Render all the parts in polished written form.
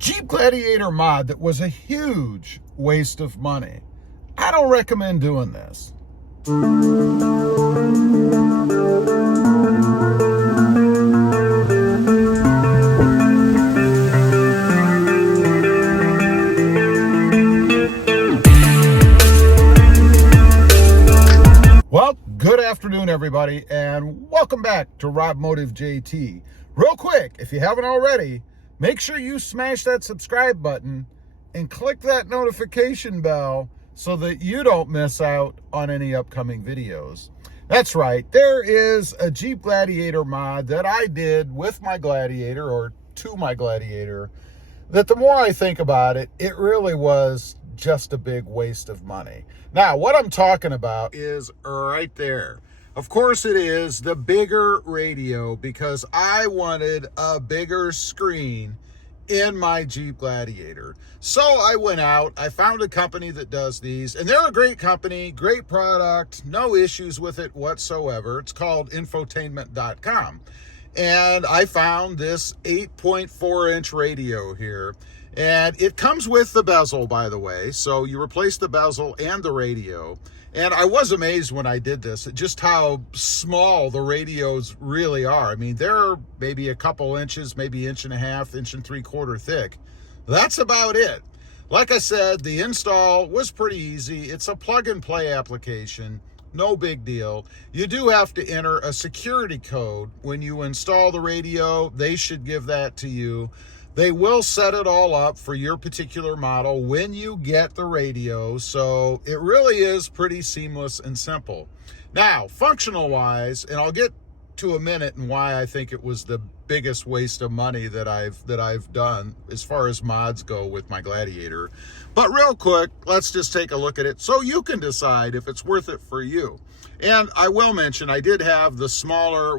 Jeep Gladiator mod that was a huge waste of money. I don't recommend doing this. Well, good afternoon, everybody, and welcome back to Rob Motive JT. Real quick, if you haven't already, make sure you smash that subscribe button and click that notification bell so that you don't miss out on any upcoming videos. That's right, there is a Jeep Gladiator mod that I did with my Gladiator, or to my Gladiator, that the more I think about it, it really was just a big waste of money. Now, what I'm talking about is right there. Of course it is the bigger radio, because I wanted a bigger screen in my Jeep Gladiator. So I went out, I found a company that does these, and they're a great company, great product, no issues with it whatsoever. It's called infotainment.com. And I found this 8.4-inch radio here. And it comes with the bezel, by the way. So you replace the bezel and the radio. And I was amazed when I did this at just how small the radios really are. I mean, they're maybe a couple inches, maybe inch and a half, inch and 3/4 thick. That's about it. Like I said, the install was pretty easy. It's a plug and play application. No big deal. You do have to enter a security code when you install the radio. They should give that to you. They will set it all up for your particular model when you get the radio, so it really is pretty seamless and simple. Now, functional wise, and I'll get to a minute and why I think it was the biggest waste of money that I've done as far as mods go with my Gladiator. But real quick, let's just take a look at it so you can decide if it's worth it for you. And I will mention, I did have the smaller,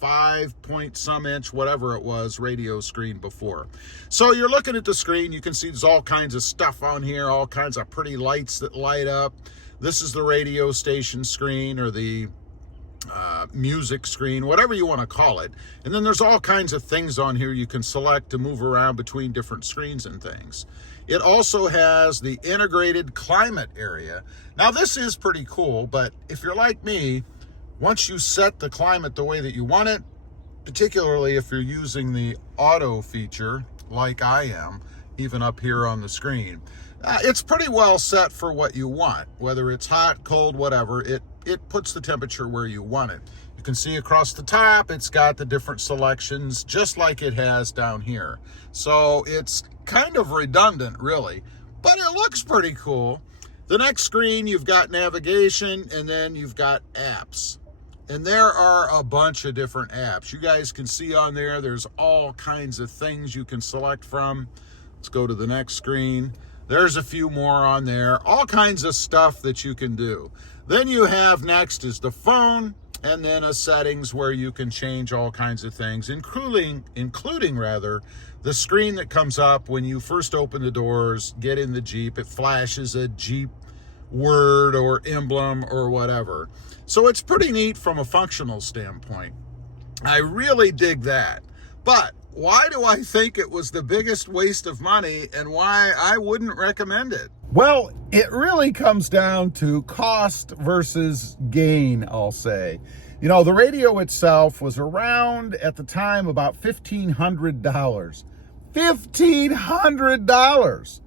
5-point-some-inch, whatever it was, radio screen before. So you're looking at the screen, you can see there's all kinds of stuff on here, all kinds of pretty lights that light up. This is the radio station screen, or the music screen, whatever you want to call it. And then there's all kinds of things on here you can select to move around between different screens and things. It also has the integrated climate area. Now this is pretty cool, but if you're like me, once you set the climate the way that you want it, particularly if you're using the auto feature like I am, even up here on the screen, it's pretty well set for what you want. Whether it's hot, cold, whatever, it puts the temperature where you want it. You can see across the top, it's got the different selections just like it has down here. So it's kind of redundant, really, but it looks pretty cool. The next screen, you've got navigation, and then you've got apps. And there are a bunch of different apps. You guys can see on there, there's all kinds of things you can select from. Let's go to the next screen. There's a few more on there, all kinds of stuff that you can do. Then you have next is the phone, and then a settings where you can change all kinds of things, including the screen that comes up when you first open the doors, get in the Jeep. It flashes a Jeep word or emblem or whatever. So it's pretty neat from a functional standpoint. I really dig that. But why do I think it was the biggest waste of money, and why I wouldn't recommend it? Well, it really comes down to cost versus gain, I'll say. You know, the radio itself was around at the time about $1,500. $1,500!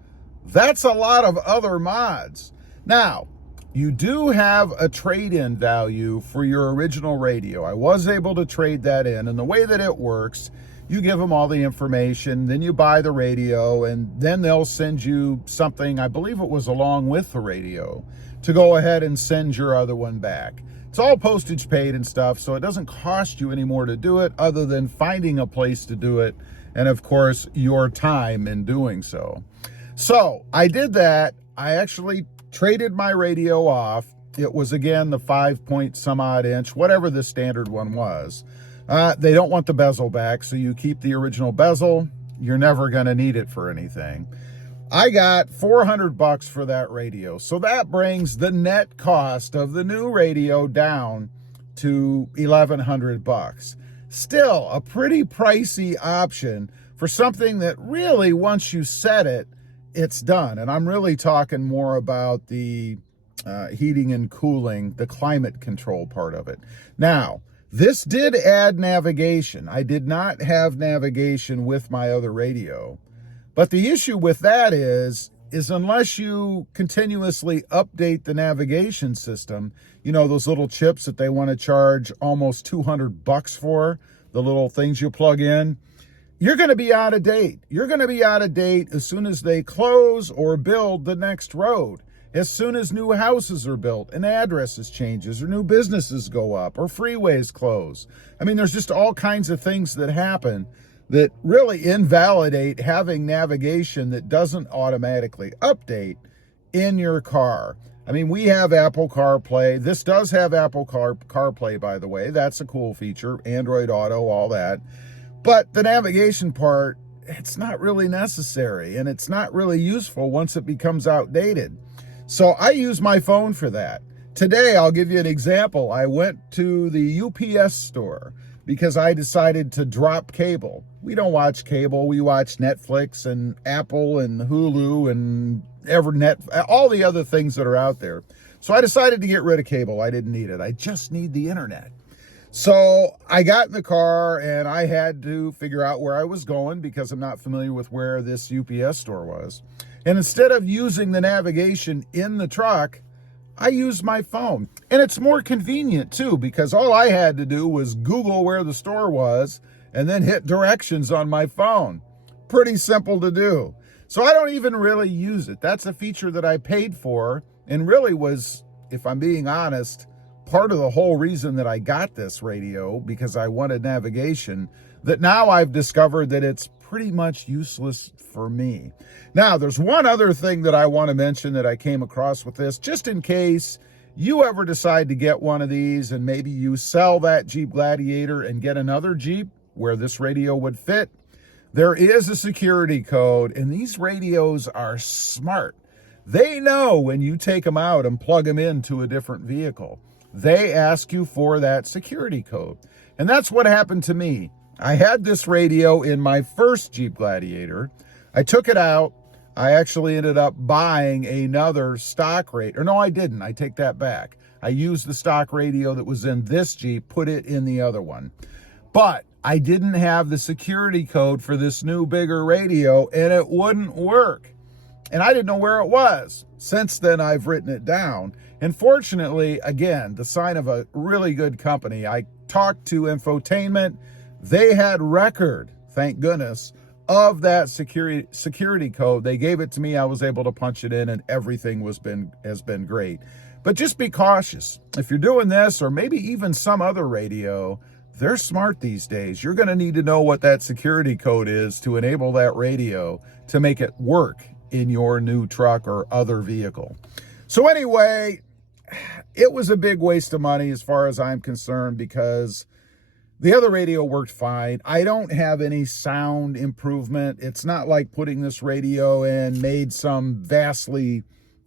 That's a lot of other mods. Now, you do have a trade-in value for your original radio. I was able to trade that in, and the way that it works, you give them all the information, then you buy the radio, and then they'll send you something, I believe it was along with the radio, to go ahead and send your other one back. It's all postage paid and stuff, so it doesn't cost you any more to do it other than finding a place to do it, and of course, your time in doing so. So I did that. I actually traded my radio off. It was, again, the 5-point-some-odd-inch, whatever the standard one was. They don't want the bezel back, so you keep the original bezel. You're never going to need it for anything. I got $400 for that radio. So that brings the net cost of the new radio down to $1,100. Still a pretty pricey option for for something that really, once you set it, it's done. And I'm really talking more about the heating and cooling, the climate control part of it. Now, this did add navigation. I did not have navigation with my other radio. But the issue with that is unless you continuously update the navigation system, you know, those little chips that they want to charge almost $200 for, the little things you plug in, you're going to be out of date. You're going to be out of date as soon as they close or build the next road. As soon as new houses are built and addresses changes or new businesses go up or freeways close. I mean, there's just all kinds of things that happen that really invalidate having navigation that doesn't automatically update in your car. I mean, we have Apple CarPlay. This does have Apple CarPlay, by the way. That's a cool feature. Android Auto, all that. But the navigation part, it's not really necessary, and it's not really useful once it becomes outdated. So I use my phone for that. Today, I'll give you an example. I went to the UPS store because I decided to drop cable. We don't watch cable. We watch Netflix and Apple and Hulu and Evernet, all the other things that are out there. So I decided to get rid of cable. I didn't need it. I just need the internet. So I got in the car and I had to figure out where I was going because I'm not familiar with where this UPS store was. And instead of using the navigation in the truck, I used my phone. And it's more convenient too, because all I had to do was Google where the store was and then hit directions on my phone. Pretty simple to do. So I don't even really use it. That's a feature that I paid for and really was, if I'm being honest, part of the whole reason that I got this radio, because I wanted navigation, that now I've discovered that it's pretty much useless for me. Now, there's one other thing that I want to mention that I came across with this, just in case you ever decide to get one of these and maybe you sell that Jeep Gladiator and get another Jeep where this radio would fit. There is a security code, and these radios are smart. They know when you take them out and plug them into a different vehicle, they ask you for that security code. And that's what happened to me. I had this radio in my first Jeep Gladiator. I took it out. I actually ended up buying another stock radio. Or no, I didn't. I take that back. I used the stock radio that was in this Jeep, put it in the other one. But I didn't have the security code for this new, bigger radio, and it wouldn't work. And I didn't know where it was. Since then, I've written it down. And fortunately, again, the sign of a really good company, I talked to Infotainment. They had record, thank goodness, of that security code. They gave it to me. I was able to punch it in, and everything has been great. But just be cautious. If you're doing this, or maybe even some other radio, they're smart these days. You're going to need to know what that security code is to enable that radio to make it work in your new truck or other vehicle. So anyway, it was a big waste of money as far as I'm concerned, because the other radio worked fine. I don't have any sound improvement. It's not like putting this radio in made some vastly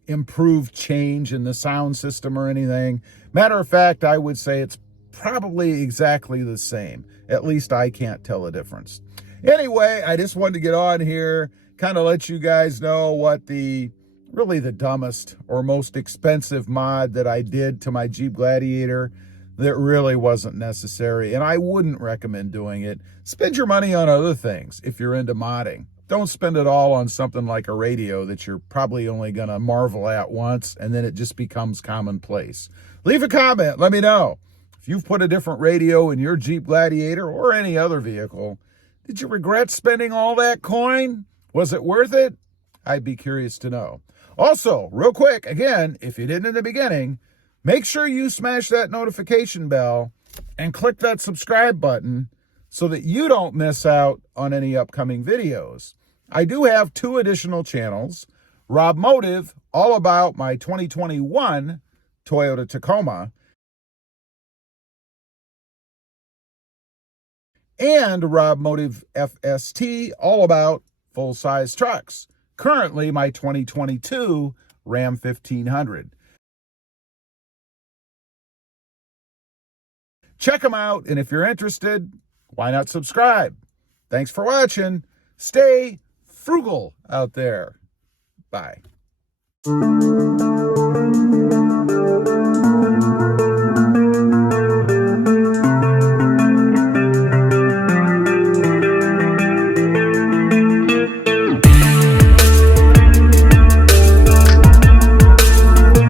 improved change in the sound system or anything. Matter of fact, I would say it's probably exactly the same. At least I can't tell a difference. Anyway, I just wanted to get on here, kind of let you guys know what really the dumbest or most expensive mod that I did to my Jeep Gladiator that really wasn't necessary, and I wouldn't recommend doing it. Spend your money on other things if you're into modding. Don't spend it all on something like a radio that you're probably only going to marvel at once, and then it just becomes commonplace. Leave a comment. Let me know. If you've put a different radio in your Jeep Gladiator or any other vehicle, did you regret spending all that coin? Was it worth it? I'd be curious to know. Also, real quick, again, if you didn't in the beginning, make sure you smash that notification bell and click that subscribe button so that you don't miss out on any upcoming videos. I do have 2 additional channels. Rob Motive, all about my 2021 Toyota Tacoma, and Rob Motive FST, all about full-size trucks. Currently, my 2022 Ram 1500. Check them out, and if you're interested, why not subscribe? Thanks for watching. Stay frugal out there. Bye.